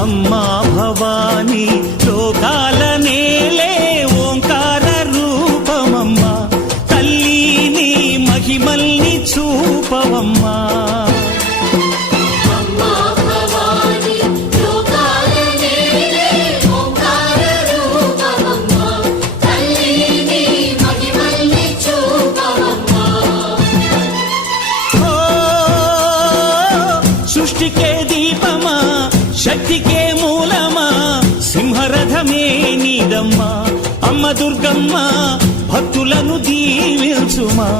అమ్మా భవానీ లోకాల నేలే ఓంకార రూపమమ్మా, తల్లి నీ మహిమల్ని చూపవమ్మా. సృష్టికే దీపమా, శక్తికే మూలమా, సింహరథమే నీదమ్మా. అమ్మ దుర్గమ్మ భక్తులను దీవించుమా.